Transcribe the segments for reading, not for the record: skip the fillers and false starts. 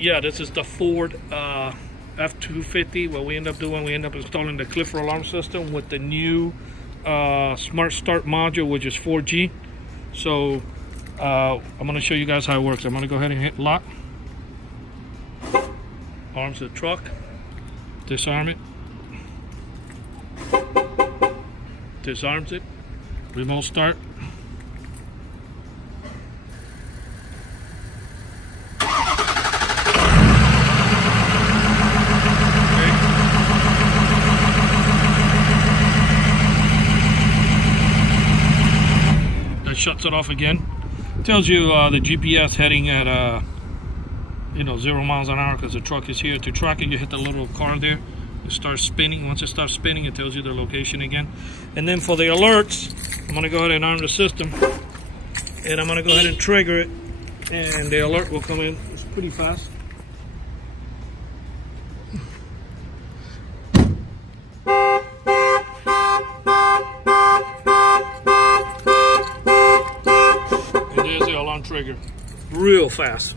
yeah, this is the Ford F-250. What we end up doing, we end up installing the Clipper alarm system with the new Smart Start module, which is 4G. So I'm going to show you guys how it works. I'm going to go ahead and hit lock. Arms the truck. Disarm it. Disarms it. Remote start. Shuts it off again. Tells you the GPS heading at 0 miles an hour because the truck is here. To track it, you hit the little car there. It starts spinning. Once it starts spinning, it tells you the location again. And then for the alerts, I'm going to go ahead and arm the system, and I'm going to go ahead and trigger it, and the alert will come in. It's pretty fast. Trigger real fast.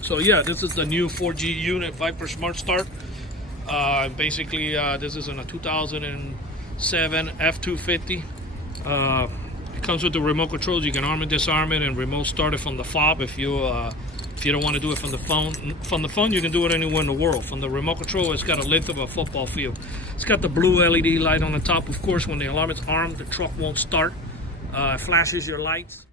So yeah, this is the new 4G unit, Viper Smart Start. Basically this is in a 2007 F-250. It comes with the remote controls. You can arm and disarm it and remote start it from the fob if you don't want to do it from the phone. From the phone you can do it anywhere in the world. From the remote control, it's got a length of a football field. It's got the blue LED light on the top. Of course, when the alarm is armed, the truck won't start. It flashes your lights.